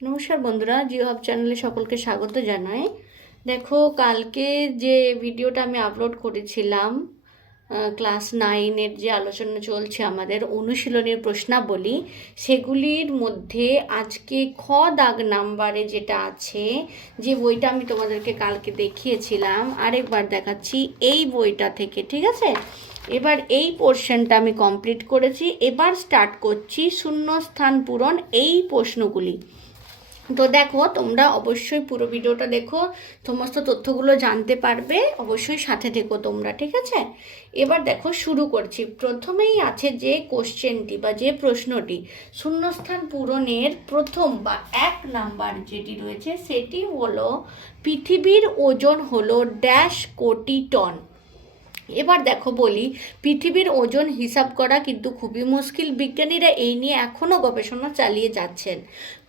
নমস্কার বন্ধুরা, জিও হাব চ্যানেলে সকলকে স্বাগত জানাই। দেখো, কালকে যে ভিডিওটা আমি আপলোড করেছিলাম, ক্লাস 9-এর যে আলোচনা চলছে আমাদের অনুশীলনের প্রশ্নাবলী, সেগুলির মধ্যে আজকে খ দাগ নাম্বারে যেটা আছে, যে বইটা আমি তোমাদেরকে কালকে দেখিয়েছিলাম, আরেকবার দেখাচ্ছি এই বইটা থেকে, ঠিক আছে? এবার এই পোর্শনটা আমি কমপ্লিট করেছি। এবার স্টার্ট করছি শূন্যস্থান পূরণ এই প্রশ্নগুলি। তো দেখো, তোমরা অবশ্যই পুরো ভিডিওটা দেখো, সমস্ত তথ্যগুলো জানতে পারবে। অবশ্যই সাথে থেকো তোমরা, ঠিক আছে? এবার দেখো, শুরু করছি। প্রথমেই আছে যে কোশ্চেনটি বা যে প্রশ্নটি, শূন্যস্থান পূরণের প্রথম বা 1 নাম্বার যেটি রয়েছে সেটি হলো পৃথিবীর ওজন হলো ড্যাশ কোটি টন। এবার দেখো বলি, পৃথিবীর ওজন হিসাব করা কিন্তু খুবই মুশকিল। বিজ্ঞানীরা এই নিয়ে এখনও গবেষণা চালিয়ে যাচ্ছেন।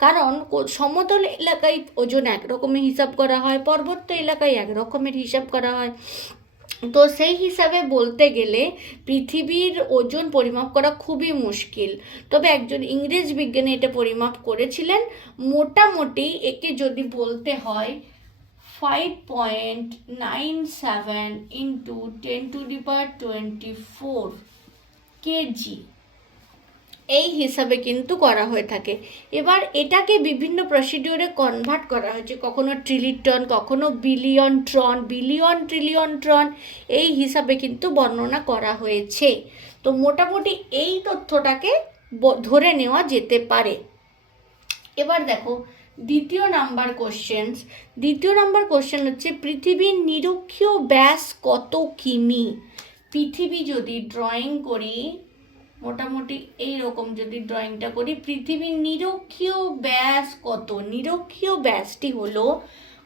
কারণ সমতল এলাকায় ওজন একরকমের হিসাব করা হয়, পর্বত্য এলাকায় একরকমের হিসাব করা হয়। তো সেই হিসাবে বলতে গেলে পৃথিবীর ওজন পরিমাপ করা খুবই মুশকিল। তবে একজন ইংরেজ বিজ্ঞানী এটা পরিমাপ করেছিলেন। মোটামুটি একে যদি বলতে হয় 5.97 ইন্টু 10⁻24 কেজি, এই হিসাবে কিন্তু করা হয়ে থাকে। এবার এটাকে বিভিন্ন প্রসিডিওরে কনভার্ট করা হয়েছে, কখনো ট্রিলিয়ন টন, কখনো বিলিয়ন ট্রন, বিলিয়ন ট্রিলিয়ন ট্রন, এই হিসাবে কিন্তু বর্ণনা করা হয়েছে। তো মোটামুটি এই তথ্যটাকে ধরে নেওয়া যেতে পারে। এবার দেখো, দ্বিতীয় নাম্বার কোশ্চেন হচ্ছে পৃথিবীর নিরক্ষীয় ব্যাস কত কিমি? পৃথিবী যদি ড্রয়িং করি, মোটামুটি এইরকম যদি ড্রয়িংটা করি, পৃথিবীর নিরক্ষীয় ব্যাস কত? নিরক্ষীয় ব্যাসটি হলো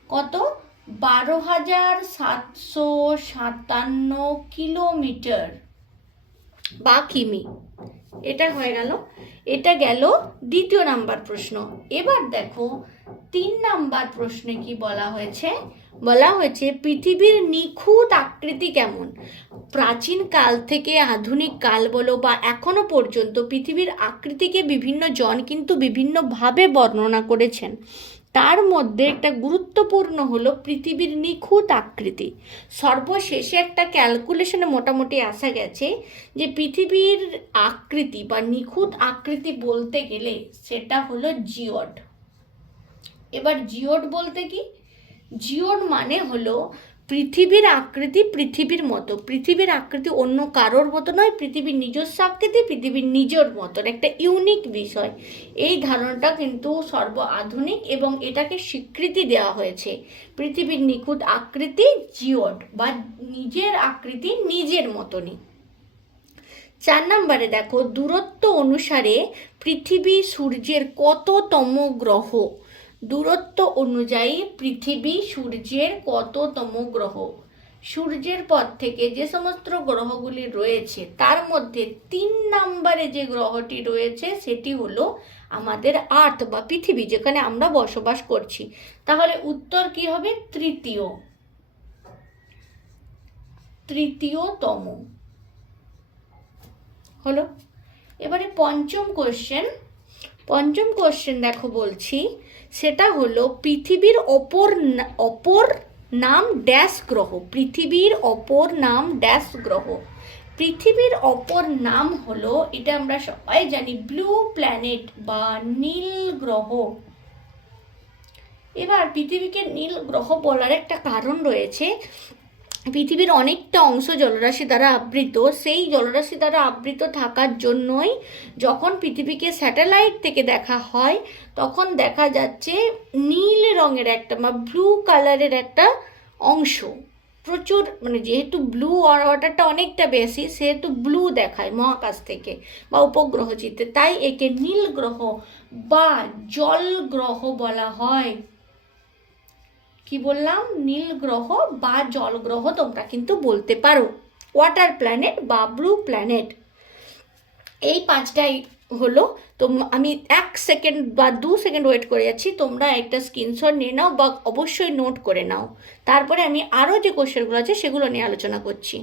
কত? 12,757 কিলোমিটার বা কিমি। এটা হয়ে গেল, এটা গেল দ্বিতীয় নাম্বার প্রশ্ন। এবার দেখো, 3 নাম্বার প্রশ্নে কি বলা হয়েছে? বলা হয়েছে পৃথিবীর নিখুঁত আকৃতি কেমন? প্রাচীন কাল থেকে আধুনিক কাল বলো বা এখনো পর্যন্ত পৃথিবীর আকৃতিকে বিভিন্ন জন কিন্তু বিভিন্নভাবে বর্ণনা করেছেন। তার মধ্যে একটা গুরুত্বপূর্ণ হলো পৃথিবীর নিখুঁত আকৃতি। সর্বশেষে একটা ক্যালকুলেশনে মোটামুটি আসা গেছে যে পৃথিবীর আকৃতি বা নিখুঁত আকৃতি বলতে গেলে সেটা হলো জিওড। এবার জিওড বলতে কি? জিওড মানে হলো পৃথিবীর আকৃতি পৃথিবীর মতো, পৃথিবীর আকৃতি অন্য কারোর মতো নয়, পৃথিবীর নিজস্ব আকৃতি পৃথিবীর নিজের মতন, একটা ইউনিক বিষয়। এই ধারণাটা কিন্তু সর্ব আধুনিক এবং এটাকে স্বীকৃতি দেওয়া হয়েছে। পৃথিবীর নিখুঁত আকৃতি জিওড বা নিজের আকৃতি নিজের মতনই। 4 নাম্বারে দেখো, দূরত্ব অনুসারে পৃথিবী সূর্যের কততম গ্রহ? দূরত্ব অনুযায়ী পৃথিবী সূর্যের কততম গ্রহ? সূর্যের পর থেকে যে সমস্ত গ্রহগুলি রয়েছে তার মধ্যে 3 নাম্বারে যে গ্রহটি রয়েছে সেটি হলো আমাদের আর্থ বা পৃথিবী, যেখানে আমরা বসবাস করছি। তাহলে উত্তর কি হবে? তৃতীয়তম হলো। এবারে পঞ্চম কোশ্চেন দেখো বলছি, সেটা হলো পৃথিবীর অপর নাম ড্যাশ গ্রহ। পৃথিবীর অপর নাম ড্যাশ গ্রহ। পৃথিবীর অপর নাম হলো, এটা আমরা সবাই জানি, ব্লু প্ল্যানেট বা নীল গ্রহ। এবার পৃথিবীকে নীল গ্রহ বলার একটা কারণ রয়েছে। পৃথিবীর অনেকটা অংশ জলরাশি দ্বারা আবৃত। সেই জলরাশি দ্বারা আবৃত থাকার জন্যই যখন পৃথিবীকে স্যাটেলাইট থেকে দেখা হয় তখন দেখা যাচ্ছে নীল রঙের একটা বা ব্লু কালারের একটা অংশ। প্রচুর, মানে যেহেতু ব্লু ওয়াটারটা অনেকটা বেশি, সেহেতু ব্লু দেখায় মহাকাশ থেকে বা উপগ্রহ চিত্রে, তাই একে নীল গ্রহ বা জল গ্রহ বলা হয়। কি বললাম? নীল গ্রহ বা জল গ্রহ তোমরা কিন্তু বলতে পারো, ওয়াটার প্ল্যানেট বা ব্লু প্ল্যানেট। এই 5টাই হলো। তো আমি 1 সেকেন্ড বা 2 সেকেন্ড ওয়েট করে যাচ্ছি, তোমরা একটা স্ক্রিনশট নিয়ে নাও বা অবশ্যই নোট করে নাও। তারপরে আমি আরও যে কোশ্চেনগুলো আছে সেগুলো নিয়ে আলোচনা করছি।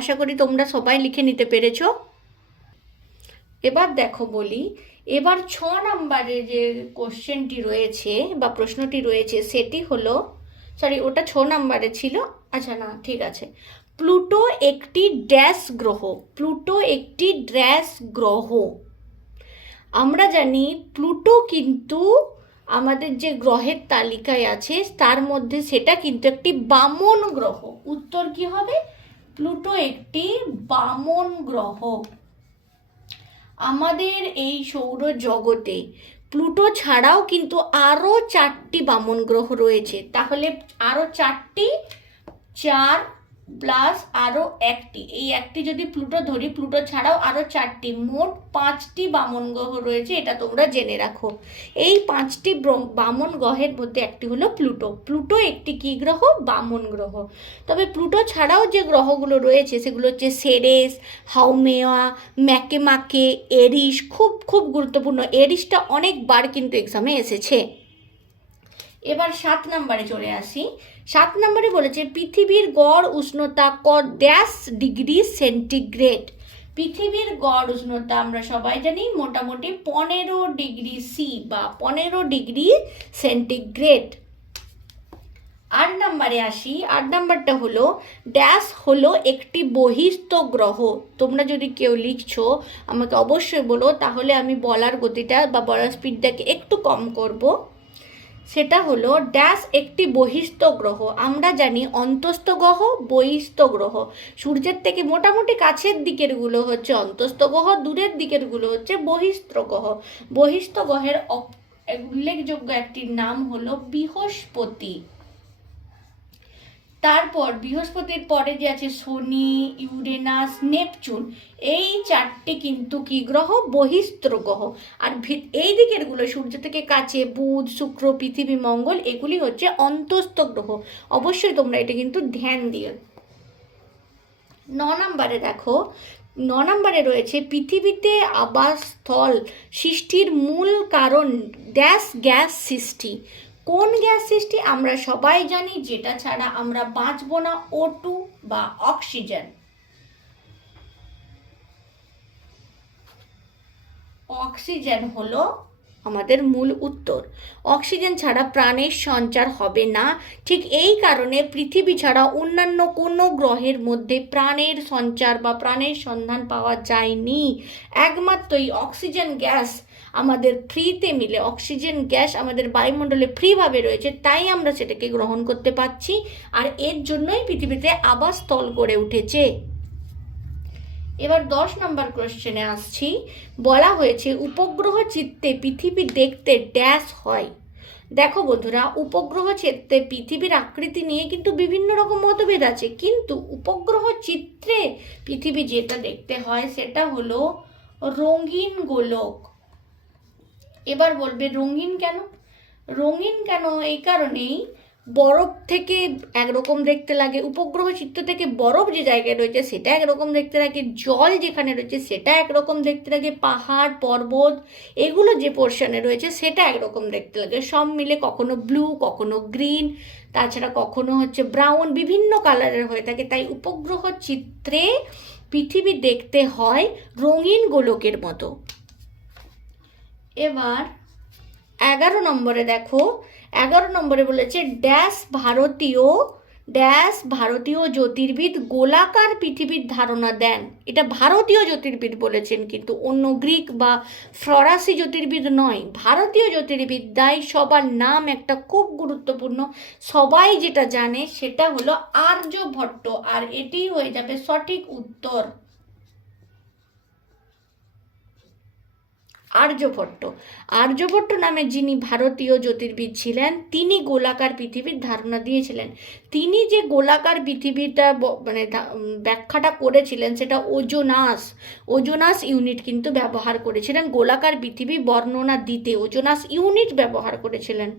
আশা করি তোমরা সবাই লিখে নিতে পেরেছো। এবার দেখো বলি, এবার 6 নম্বরে যে কোশ্চেনটি রয়েছে বা প্রশ্নটি রয়েছে সেটি হলো, সরি ওটা 6 নম্বরে ছিল, আচ্ছা না ঠিক আছে। প্লুটো একটি ড্যাশ গ্রহ। প্লুটো একটি ড্যাশ গ্রহ। আমরা জানি প্লুটো কিন্তু আমাদের যে গ্রহের তালিকায় আছে তার মধ্যে সেটা কিন্তু একটি বামন গ্রহ। উত্তর কি হবে? প্লুটো একটি বামন গ্রহ। আমাদের এই সৌরজগতে প্লুটো ছাড়াও কিন্তু আরও 4টি বামন গ্রহ রয়েছে। তাহলে আরও 4টি, 4 প্লাস আরও একটি, এই একটি যদি প্লুটো ধরি, প্লুটো ছাড়াও আরও 4টি, মোট 5টি বামন গ্রহ রয়েছে, এটা তোমরা জেনে রাখো। এই 5টি বামন গ্রহের মধ্যে একটি হলো প্লুটো। প্লুটো একটি কী গ্রহ? বামন গ্রহ। তবে প্লুটো ছাড়াও যে গ্রহগুলো রয়েছে সেগুলো হচ্ছে সেরেস, হাউমেয়া, ম্যাকেমাকে, এরিস। খুব খুব গুরুত্বপূর্ণ, এরিসটা অনেকবার কিন্তু এক্সামে এসেছে। এবার 7 নম্বরে চলে আসি। 7 নম্বরে বলেছে পৃথিবীর গড় উষ্ণতা ড্যাশ ডিগ্রি সেন্টিগ্রেড। পৃথিবীর গড় উষ্ণতা আমরা সবাই জানি মোটামুটি 15 ডিগ্রি সি বা 15 ডিগ্রি সেন্টিগ্রেড। 8 নম্বরে আসি। 8 নম্বরটা হলো ড্যাশ হলো একটি বহিস্থ গ্রহ। তোমরা যদি কেউ লিখছো আমাকে অবশ্যই বলো, তাহলে আমি বলার গতিটা বা বলার স্পিডটাকে একটু কম করব। সেটা হলো ড্যাশ একটি বহিস্থ গ্রহ। আমরা জানি অন্তস্থ গ্রহ, বহিস্থ গ্রহ। সূর্যের থেকে মোটামুটি কাছের দিকেরগুলো হচ্ছে অন্তস্থ গ্রহ, দূরের দিকেরগুলো হচ্ছে বহিস্থ গ্রহ। বহিস্থ গ্রহের উল্লেখযোগ্য একটি নাম হলো বৃহস্পতি। তারপর বৃহস্পতির পরে যে আছে শনি, ইউরেনাস, নেপচুন, এই 4টি কিন্তু কি গ্রহ? বহিস্থ গ্রহ। আর এই দিকেরগুলো সূর্য থেকে কাছে বুধ, শুক্র, পৃথিবী, মঙ্গল, এগুলি হচ্ছে অন্তস্থ গ্রহ। অবশ্যই তোমরা এটা কিন্তু ধ্যান দিও। 9 নম্বরে দেখো, 9 নম্বরে রয়েছে পৃথিবীতে আবাসস্থল সৃষ্টির মূল কারণ ড্যাশ গ্যাস সৃষ্টি। কোন গ্যাস সৃষ্টি? আমরা সবাই জানি যেটা ছাড়া আমরা বাঁচব না, O2 বা অক্সিজেন। অক্সিজেন হলো আমাদের মূল উত্তর। অক্সিজেন ছাড়া প্রাণের সঞ্চার হবে না। ঠিক এই কারণে পৃথিবী ছাড়া অন্যান্য কোনো গ্রহের মধ্যে প্রাণের সঞ্চার বা প্রাণের সন্ধান পাওয়া যায়নি। একমাত্র এই অক্সিজেন গ্যাস আমাদের ফ্রিতে মিলে, অক্সিজেন গ্যাস আমাদের বায়ুমণ্ডলে ফ্রিভাবে রয়েছে, তাই আমরা সেটাকে গ্রহণ করতে পারছি। আর এর জন্যই পৃথিবীতে আবাসস্থল গড়ে উঠেছে। এবার 10 নম্বর কোশ্চেনে আসছি। বলা হয়েছে উপগ্রহ চিত্রে পৃথিবী দেখতে ড্যাশ হয়। দেখো বন্ধুরা, উপগ্রহ চিত্রে পৃথিবীর আকৃতি নিয়ে কিন্তু বিভিন্ন রকম মতভেদ আছে, কিন্তু উপগ্রহ চিত্রে পৃথিবী যেটা দেখতে হয় সেটা হলো রঙিন গোলক। এবার বলবে রঙিন কেন? রঙিন কেন? এই কারণেই বরফ থেকে একরকম দেখতে লাগে, উপগ্রহ চিত্র থেকে বরফ যে জায়গায় রয়েছে সেটা একরকম দেখতে লাগে, জল যেখানে রয়েছে সেটা একরকম দেখতে লাগে, পাহাড় পর্বত এগুলো যে পোর্শনে রয়েছে সেটা একরকম দেখতে লাগে। সব মিলে কখনো ব্লু, কখনো গ্রিন, তাছাড়া কখনো হচ্ছে ব্রাউন, বিভিন্ন কালারের হয়ে থাকে। তাই উপগ্রহ চিত্রে পৃথিবী দেখতে হয় রঙিন গোলকের মতো। এবার 11 নম্বরে দেখো, 11 নম্বরে বলেছে ড্যাশ ভারতীয় জ্যোতির্বিদ গোলাকার পৃথিবীর ধারণা দেন। এটা ভারতীয় জ্যোতির্বিদ বলেছেন, কিন্তু অন্য গ্রিক বা ফরাসি জ্যোতির্বিদ নয়। ভারতীয় জ্যোতির্বিদ্যায় সবার নাম একটা খুব গুরুত্বপূর্ণ, সবাই যেটা জানে সেটা হলো আর্যভট্ট। আর এটি হয়ে যাবে সঠিক উত্তর, আর্যভট্ট। আর্যভট্ট নামে যিনি ভারতীয় জ্যোতির্বিদ ছিলেন তিনি গোলাকার পৃথিবীর ধারণা দিয়েছিলেন। তিনি যে গোলাকার পৃথিবীটা মানে ব্যাখ্যাটা করেছিলেন সেটা ওজোনাস ইউনিট কিন্তু ব্যবহার করেছিলেন। গোলাকার পৃথিবী বর্ণনা দিতে ওজোনাস ইউনিট ব্যবহার করেছিলেন।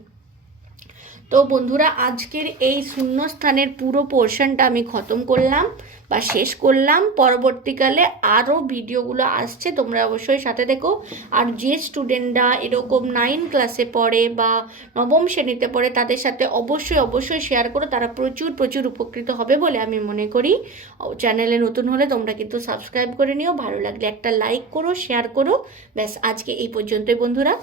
তো বন্ধুরা, আজকের এই শূন্যস্থানের পুরো পোর্শনটা আমি খতম করলাম। বা শেষ করলাম। পরবর্তীকালে আরও ভিডিওগুলো আসছে, তোমরা অবশ্যই সাথে দেখো। আর যে স্টুডেন্টরা এরকম 9 ক্লাসে পড়ে বা নবম শ্রেণীতে পড়ে তাদের সাথে অবশ্যই শেয়ার করো, তারা প্রচুর উপকৃত হবে বলে আমি মনে করি। চ্যানেলে নতুন হলে তোমরা কিন্তু সাবস্ক্রাইব করে নিও, ভালো লাগলে একটা লাইক করো, শেয়ার করো। ব্যাস আজকে এই পর্যন্তই বন্ধুরা।